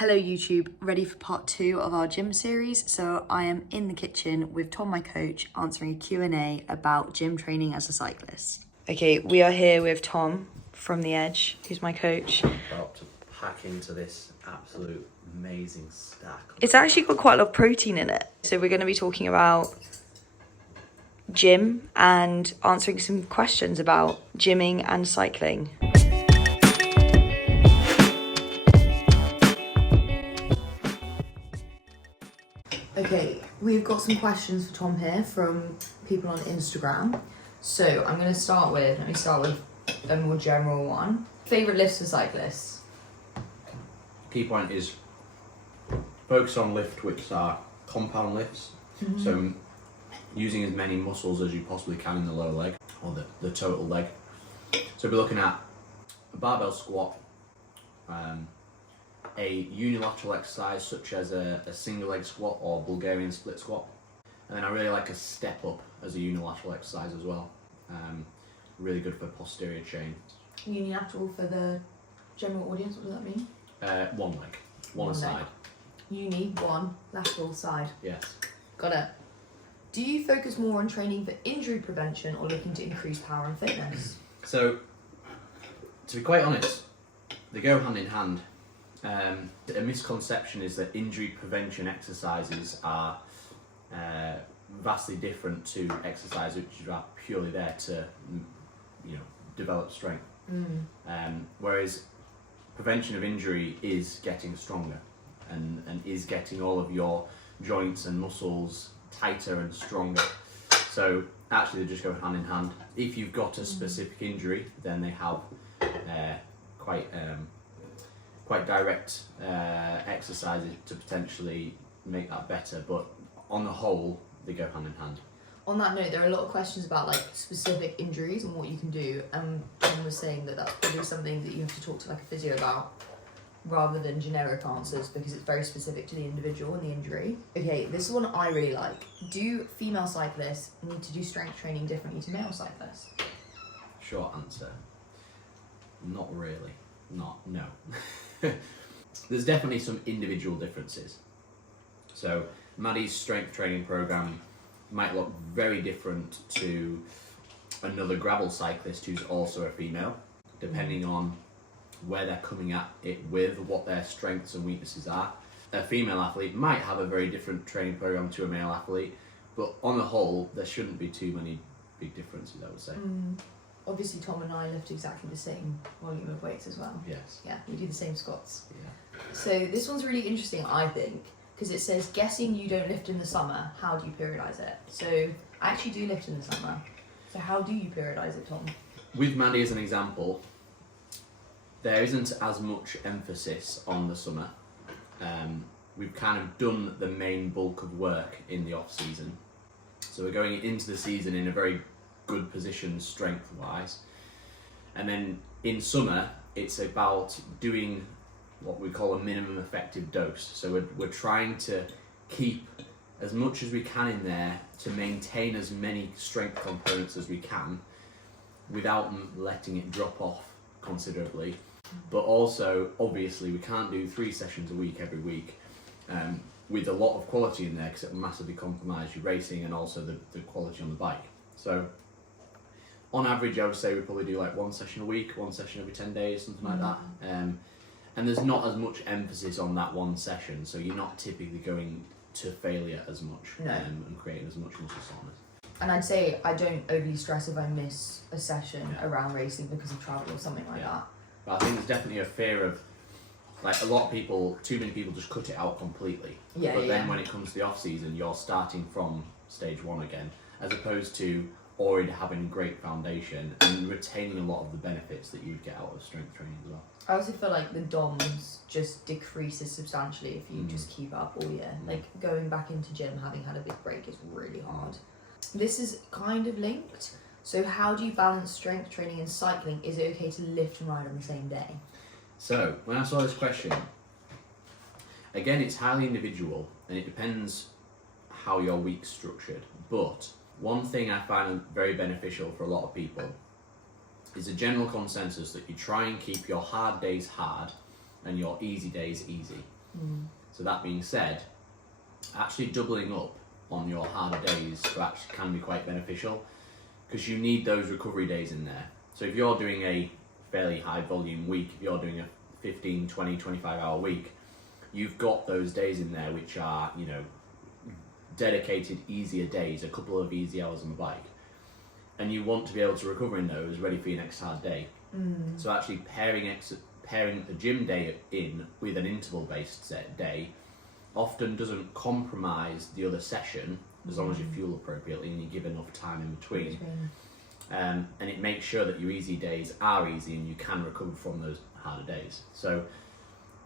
Hello YouTube, ready for part 2 of our gym series. So I am in the kitchen with Tom, my coach, answering a Q&A about gym training as a cyclist. Okay, we are here with Tom from The Edge, who's my coach. About to pack into this absolute amazing stack. It's actually got quite a lot of protein in it. So we're going to be talking about gym and answering some questions about gymming and cycling. Okay, we've got some questions for Tom here from people on Instagram. So let me start with a more general one. Favourite lifts for cyclists? Key point is focus on lift which are compound lifts. So using as many muscles as you possibly can in the lower leg or the total leg. So we're looking at a barbell squat, a unilateral exercise such as a single leg squat or Bulgarian split squat, and then I really like a step up as a unilateral exercise as well. Really good for posterior chain. Unilateral for the general audience, what does that mean? One leg, one aside. Uni, one, lateral side. Yes. Got it. Do you focus more on training for injury prevention or looking to increase power and fitness? So, to be quite honest, they go hand in hand. A misconception is that injury prevention exercises are vastly different to exercises which are purely there to, develop strength. Whereas prevention of injury is getting stronger and is getting all of your joints and muscles tighter and stronger. So actually they just go hand in hand. If you've got a specific injury, then they have quite direct exercises to potentially make that better, but on the whole they go hand in hand. On that note, there are a lot of questions about like specific injuries and what you can do, and Tom was saying that that's probably something that you have to talk to like a physio about rather than generic answers, because it's very specific to the individual and the injury. Okay, this is one I really like. Do female cyclists need to do strength training differently to male cyclists? Short answer, not really. No. There's definitely some individual differences. So Maddie's strength training program might look very different to another gravel cyclist who's also a female, depending on where they're coming at it with, what their strengths and weaknesses are. A female athlete might have a very different training program to a male athlete, but on the whole there shouldn't be too many big differences, I would say. Obviously Tom and I lift exactly the same volume of weights as well. Yes. Yeah, we do the same squats. Yeah. So this one's really interesting, I think, because it says, guessing you don't lift in the summer, how do you periodise it? So I actually do lift in the summer. So how do you periodise it, Tom? With Maddie as an example, there isn't as much emphasis on the summer. We've kind of done the main bulk of work in the off season. So we're going into the season in a very good position strength wise. And then in summer, it's about doing what we call a minimum effective dose. So we're trying to keep as much as we can in there to maintain as many strength components as we can without letting it drop off considerably. But also, obviously, we can't do 3 sessions a week every week with a lot of quality in there, because it will massively compromise your racing and also the quality on the bike. So on average, I would say we probably do like 1 session a week, 1 session every 10 days, something like that. And there's not as much emphasis on that 1 session, so you're not typically going to failure as much. No. And creating as much muscle soreness. And I'd say I don't overly stress if I miss a session around racing because of travel or something like that. But I think there's definitely a fear of, like, a lot of people, too many people just cut it out completely. But then when it comes to the off season, you're starting from stage 1 again, as opposed to already having a great foundation and retaining a lot of the benefits that you'd get out of strength training as well. I also feel like the DOMs just decreases substantially if you just keep up all year. Like going back into gym, having had a big break is really hard. This is kind of linked. So how do you balance strength training and cycling? Is it okay to lift and ride on the same day? So when I saw this question, again, it's highly individual and it depends how your week's structured. But one thing I find very beneficial for a lot of people is a general consensus that you try and keep your hard days hard and your easy days easy. So that being said, actually doubling up on your harder days can be quite beneficial, because you need those recovery days in there. So if you're doing a fairly high volume week, if you're doing a 15, 20, 25 hour week, you've got those days in there which are, you know, dedicated easier days, a couple of easy hours on the bike, and you want to be able to recover in those, ready for your next hard day. So actually pairing a gym day in with an interval based set day often doesn't compromise the other session, as long as you fuel appropriately and you give enough time in between. And it makes sure that your easy days are easy and you can recover from those harder days. So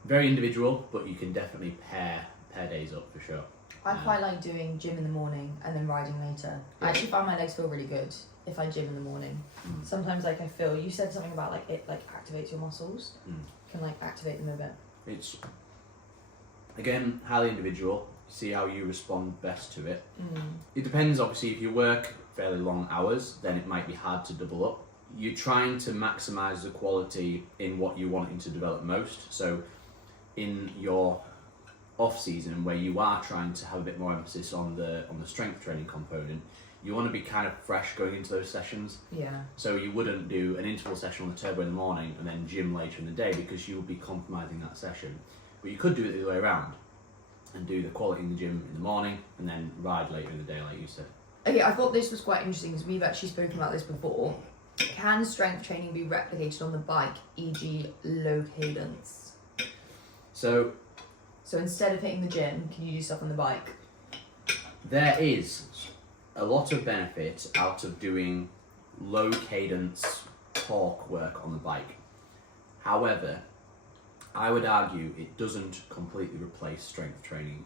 very individual, but you can definitely pair days up for sure. I quite like doing gym in the morning and then riding later. I actually find my legs feel really good if I gym in the morning. Sometimes like I feel, you said something about like it like activates your muscles, can like activate them a bit. It's, again, highly individual. See how you respond best to it. It depends, obviously. If you work fairly long hours, then it might be hard to double up. You're trying to maximise the quality in what you're wanting to develop most. So in your off season, where you are trying to have a bit more emphasis on the strength training component, you want to be kind of fresh going into those sessions. So you wouldn't do an interval session on the turbo in the morning and then gym later in the day, because you will be compromising that session. But you could do it the other way around and do the quality in the gym in the morning and then ride later in the day, like you said. Okay, I thought this was quite interesting because we've actually spoken about this before. Can strength training be replicated on the bike, e.g. low cadence? So instead of hitting the gym, can you do stuff on the bike? There is a lot of benefit out of doing low cadence torque work on the bike. However, I would argue it doesn't completely replace strength training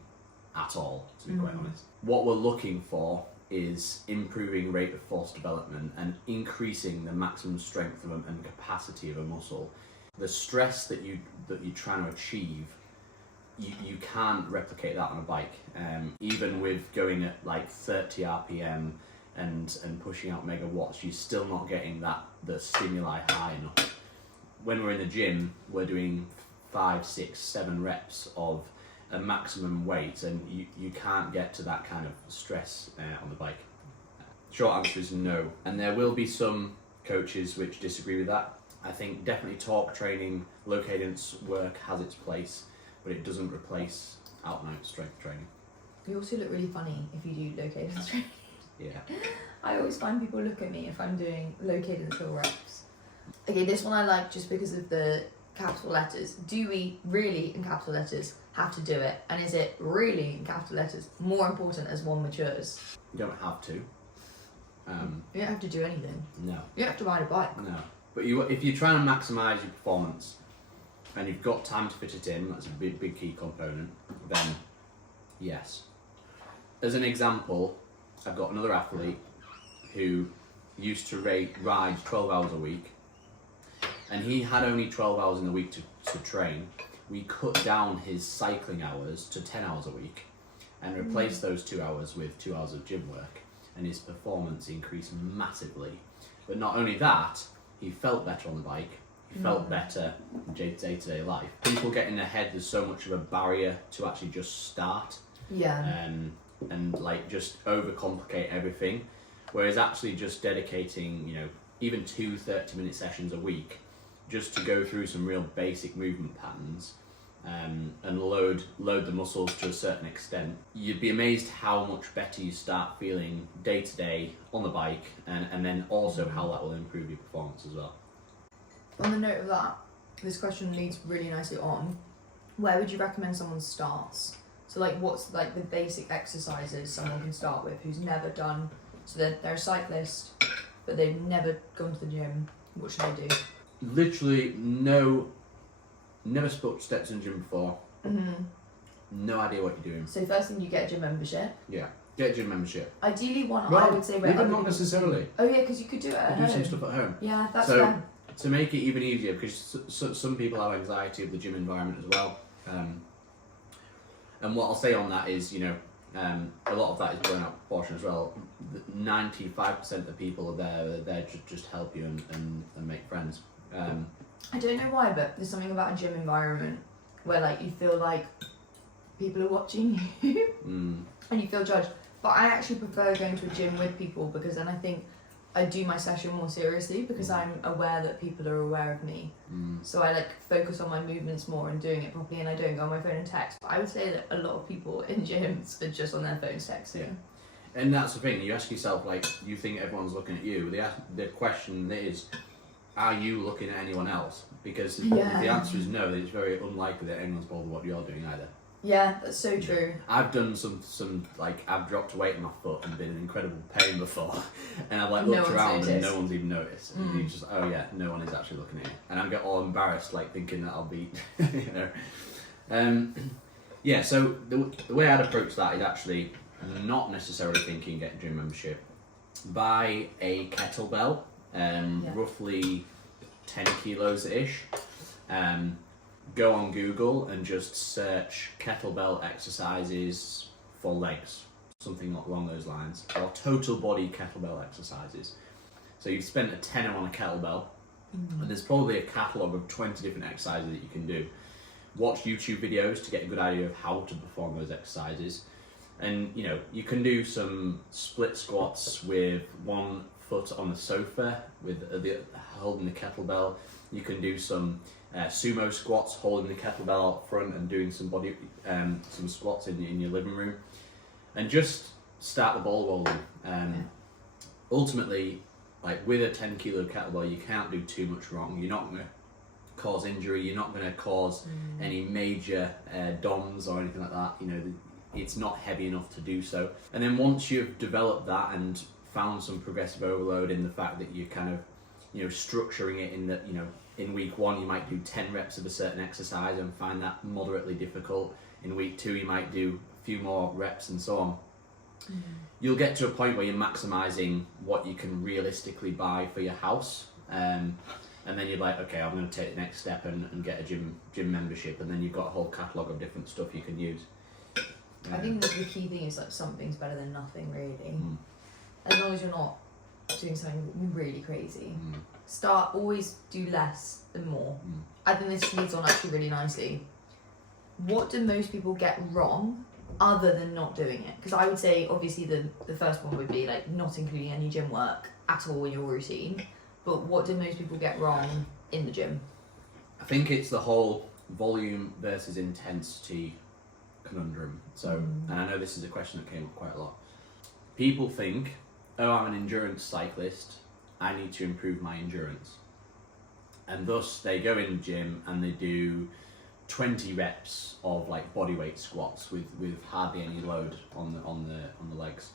at all, to be quite honest. What we're looking for is improving rate of force development and increasing the maximum strength of and capacity of a muscle. The stress that you're trying to achieve, you can't replicate that on a bike. Even with going at like 30 RPM and pushing out megawatts, you're still not getting the stimuli high enough. When we're in the gym, we're doing 5, 6, 7 reps of a maximum weight, and you can't get to that kind of stress on the bike. Short answer is no, and there will be some coaches which disagree with that. I think definitely torque training, low cadence work has its place, but it doesn't replace out and out strength training. You also look really funny if you do low cadence training. Yeah. I always find people look at me if I'm doing low cadence hill reps. Okay, this one I like just because of the capital letters. Do we really, in capital letters, have to do it? And is it really, in capital letters, more important as one matures? You don't have to. You don't have to do anything. No. You don't have to ride a bike. No. But if you're trying to maximise your performance and you've got time to fit it in, that's a big key component, then yes. As an example, I've got another athlete who used to ride 12 hours a week, and he had only 12 hours in the week to train. We cut down his cycling hours to 10 hours a week and replaced those 2 hours with 2 hours of gym work, and his performance increased massively. But not only that, he felt better on the bike, he felt better in day-to-day life. People get in their head there's so much of a barrier to actually just start. And like just overcomplicate everything, whereas actually just dedicating, even 2 30-minute sessions a week just to go through some real basic movement patterns and load the muscles to a certain extent, you'd be amazed how much better you start feeling day to day on the bike, and then also how that will improve your performance as well. On the note of that, this question leads really nicely on. Where would you recommend someone starts? So like what's like the basic exercises someone can start with who's never done, so they're a cyclist but they've never gone to the gym, what should they do? Literally never steps in the gym before. No idea what you're doing. So first thing, you get a gym membership. Yeah, get a gym membership. Ideally one, well, I would say, where even not necessarily. Oh yeah, because you could do it at home. Do some stuff at home. Yeah, that's so, fair. To make it even easier, because some people have anxiety of the gym environment as well. And what I'll say on that is, a lot of that is blown out of proportion as well. 95% of the people are there to just help you and make friends. I don't know why, but there's something about a gym environment where like you feel like people are watching you and you feel judged. But I actually prefer going to a gym with people, because then I think I do my session more seriously, because I'm aware that people are aware of me. So I like focus on my movements more and doing it properly, and I don't go on my phone and text. But I would say that a lot of people in gyms are just on their phones texting. Yeah. And that's the thing, you ask yourself, like, you think everyone's looking at you. The question is, are you looking at anyone else? Because if the answer is no, then it's very unlikely that anyone's bothered what you're doing either. Yeah, that's so true. I've done some like, I've dropped weight in my foot and been in incredible pain before, and I've like looked around and no one's even noticed. And you just, oh yeah, no one is actually looking at you, and I get all embarrassed, like thinking that I'll be, you know. Yeah. So the way I'd approach that is actually not necessarily thinking get a gym membership. Buy a kettlebell, roughly 10 kilos ish. Go on Google and just search kettlebell exercises for legs, something along those lines, or total body kettlebell exercises. So you've spent a tenner on a kettlebell, and there's probably a catalogue of 20 different exercises that you can do. Watch YouTube videos to get a good idea of how to perform those exercises. And you know, you can do some split squats with one foot on the sofa with holding the kettlebell. You can do some sumo squats holding the kettlebell out front and doing some some squats in your living room, and just start the ball rolling. Ultimately, like with a 10 kilo kettlebell, you can't do too much wrong. You're not going to cause injury. You're not going to cause any major DOMs or anything like that. You know, it's not heavy enough to do so. And then once you've developed that and found some progressive overload in the fact that you're kind of, you know, structuring it in that, you know, in week 1 you might do 10 reps of a certain exercise and find that moderately difficult. In week 2 you might do a few more reps and so on. You'll get to a point where you're maximising what you can realistically buy for your house, and then you're like, okay, I'm going to take the next step and get a gym membership, and then you've got a whole catalogue of different stuff you can use. I think the key thing is like something's better than nothing, really. As long as you're not doing something really crazy. Always do less than more. I think this leads on actually really nicely. What do most people get wrong other than not doing it? Because I would say obviously the first one would be like not including any gym work at all in your routine. But what do most people get wrong in the gym? I think it's the whole volume versus intensity conundrum. So, and I know this is a question that came up quite a lot. People think, oh, I'm an endurance cyclist, I need to improve my endurance. And thus they go in the gym and they do 20 reps of like bodyweight squats with hardly any load on the legs.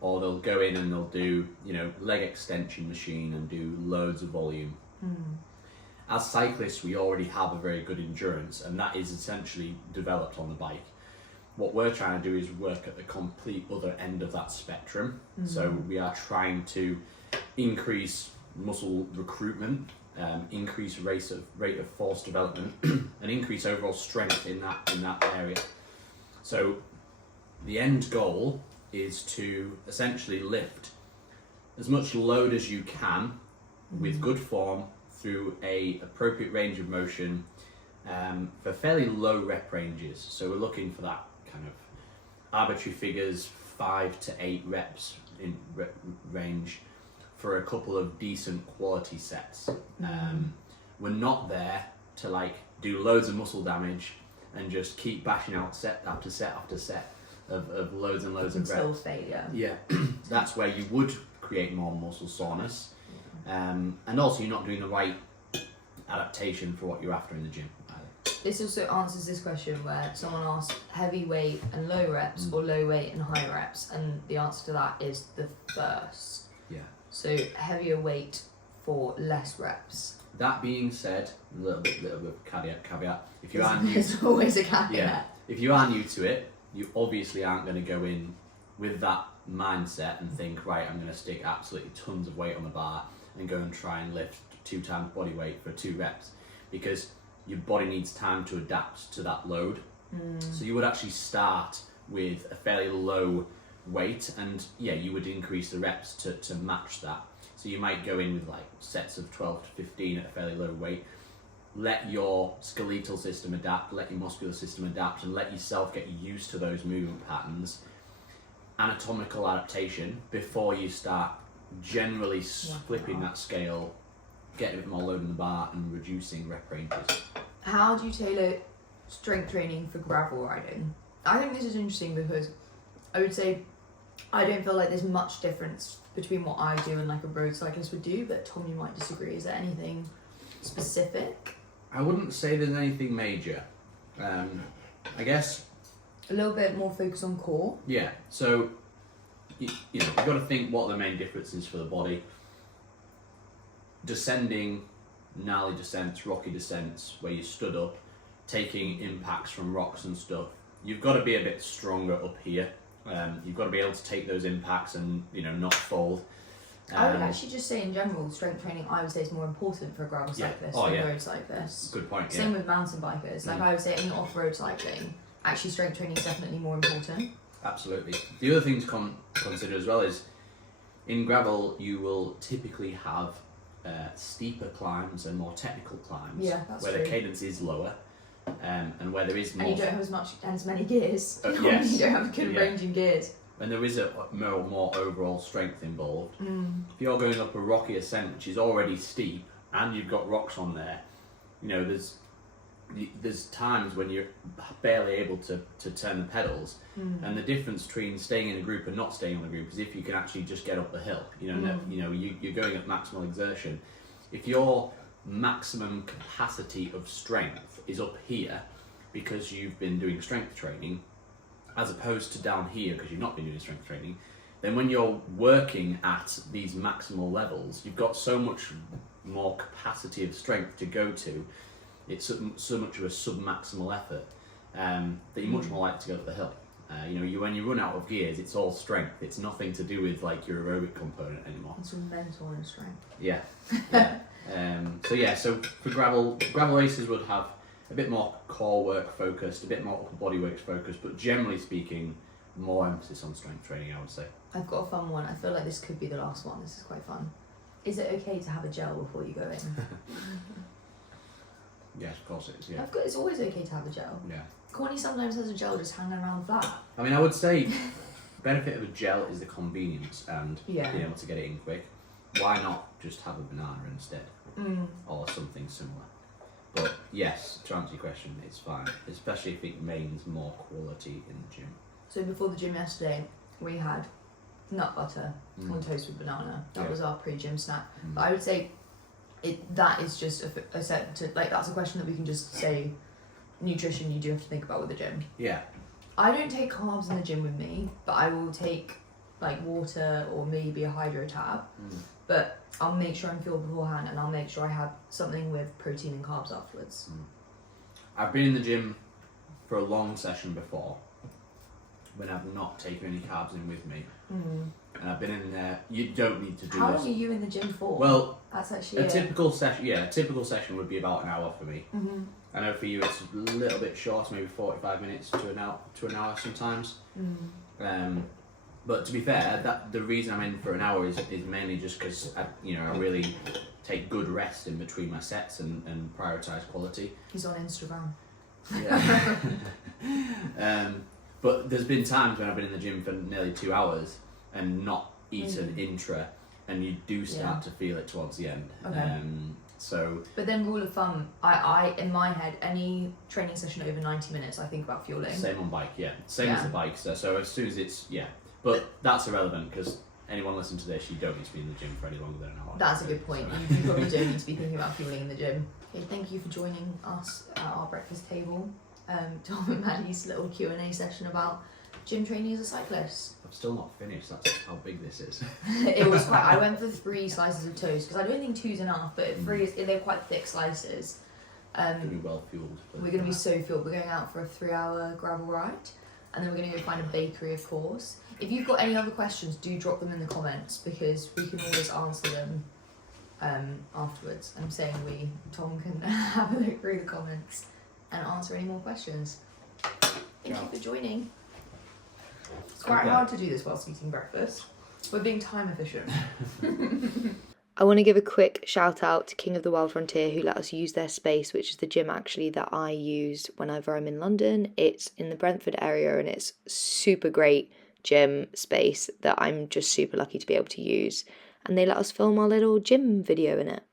Or they'll go in and they'll do, you know, leg extension machine and do loads of volume. As cyclists, we already have a very good endurance, and that is essentially developed on the bike. What we're trying to do is work at the complete other end of that spectrum. So we are trying to increase muscle recruitment, increase rate of force development, and increase overall strength in that area. So the end goal is to essentially lift as much load as you can with good form through a appropriate range of motion for fairly low rep ranges. So we're looking for that kind of arbitrary figures, 5 to 8 reps in range for a couple of decent quality sets. We're not there to like do loads of muscle damage and just keep bashing out set after set after set of loads and loads of reps. Until failure. Yeah, that's where you would create more muscle soreness. And also you're not doing the right adaptation for what you're after in the gym either. This also answers this question where someone asks heavy weight and low reps or low weight and high reps, and the answer to that is the first. Yeah. So heavier weight for less reps. That being said, a little bit of caveat. If you are new, there's always a caveat. Yeah. If you are new to it, you obviously aren't going to go in with that mindset and think, right, I'm going to stick absolutely tons of weight on the bar and go and try and lift 2 times body weight for 2 reps, because your body needs time to adapt to that load. So you would actually start with a fairly low weight, and yeah, you would increase the reps to match that. So you might go in with like sets of 12 to 15 at a fairly low weight, let your skeletal system adapt, let your muscular system adapt, and let yourself get used to those movement patterns, anatomical adaptation, before you start generally flipping that scale, getting a bit more load in the bar and reducing rep ranges. How do you tailor strength training for gravel riding? I think this is interesting because I would say I don't feel like there's much difference between what I do and like a road cyclist would do, but Tom, you might disagree. Is there anything specific? I wouldn't say there's anything major. I guess A little bit more focus on core. yeah. So you know, you've got to think what the main difference is for the body. Descending, gnarly descents, rocky descents, where you stood up, taking impacts from rocks and stuff. You've got to be a bit stronger up here. You've got to be able to take those impacts and, you know, not fold. I would actually just say in general, strength training I would say is more important for a gravel cyclist than a road cyclist. Good point. Same with mountain bikers. Like I would say in off-road cycling, actually strength training is definitely more important. Absolutely. The other thing to consider as well is in gravel you will typically have steeper climbs and more technical climbs, That's where true. the cadence is lower, and where there is more. And you don't have as many gears. Yes. You don't have a good range in gears. And there is a more overall strength involved. Mm. If you're going up a rocky ascent which is already steep and you've got rocks on there, you know, there's times when you're barely able to turn the pedals, and the difference between staying in a group and not staying in a group is if you can actually just get up the hill. You know, you're going at maximal exertion. If your maximum capacity of strength is up here because you've been doing strength training, as opposed to down here because you've not been doing strength training, then when you're working at these maximal levels, you've got so much more capacity of strength to go to. It's so much of a sub-maximal effort that you're much more likely to go up the hill. When you run out of gears, it's all strength. It's nothing to do with like your aerobic component anymore. It's all mental and strength. Yeah. So for gravel races would have a bit more core work focused, a bit more upper body work focused, but generally speaking, more emphasis on strength training, I would say. I've got a fun one. I feel like this could be the last one. This is quite fun. Is it okay to have a gel before you go in? Yes, of course it is, yeah. It's always okay to have a gel. Yeah. Corny sometimes has a gel just hanging around flat. I mean, I would say the benefit of a gel is the convenience and being able to get it in quick. Why not just have a banana instead? Or something similar? But yes, to answer your question, it's fine, especially if it means more quality in the gym. So before the gym yesterday, we had nut butter on toast with banana. That was our pre-gym snack. But I would say that is just a set to, like, that's a question that we can just say nutrition you do have to think about with the gym. Yeah. I don't take carbs in the gym with me, but I will take like water or maybe a hydro tab. But I'll make sure I'm fueled beforehand, and I'll make sure I have something with protein and carbs afterwards. I've been in the gym for a long session before when I've not taken any carbs in with me. And I've been in there. You don't need to do How this. long are you in the gym for? Well, that's actually a typical session would be about an hour for me. I know for you it's a little bit short, maybe 45 minutes to an hour sometimes. But to be fair, that the reason I'm in for an hour is mainly just because I really take good rest in between my sets and prioritise quality. He's on Instagram. Yeah. But there's been times when I've been in the gym for nearly 2 hours and not eaten intra, and you do start to feel it towards the end. Okay. But then rule of thumb, I in my head, any training session over 90 minutes, I think about fueling. Same on bike, yeah. Same as the bike. So as soon as it's but that's irrelevant because anyone listening to this, you don't need to be in the gym for any longer than an hour. That's a good point. So. You probably don't need to be thinking about fueling in the gym. Okay, thank you for joining us at our breakfast table. Tom and Maddie's little Q&A session about gym training as a cyclist. I've still not finished. That's how big this is. It was quite. I went for 3 slices of toast because I don't think 2's enough, but 3 is. They're quite thick slices. Gonna be well fueled. We're gonna be so fueled. We're going out for a 3-hour gravel ride, and then we're gonna go find a bakery, of course. If you've got any other questions, do drop them in the comments because we can always answer them afterwards. I'm saying Tom can have a look through the comments and answer any more questions. Thank you for joining. It's quite hard to do this whilst eating breakfast. We're being time efficient. I want to give a quick shout out to King of the Wild Frontier, who let us use their space, which is the gym actually that I use whenever I'm in London. It's in the Brentford area and it's super great gym space that I'm just super lucky to be able to use. And they let us film our little gym video in it.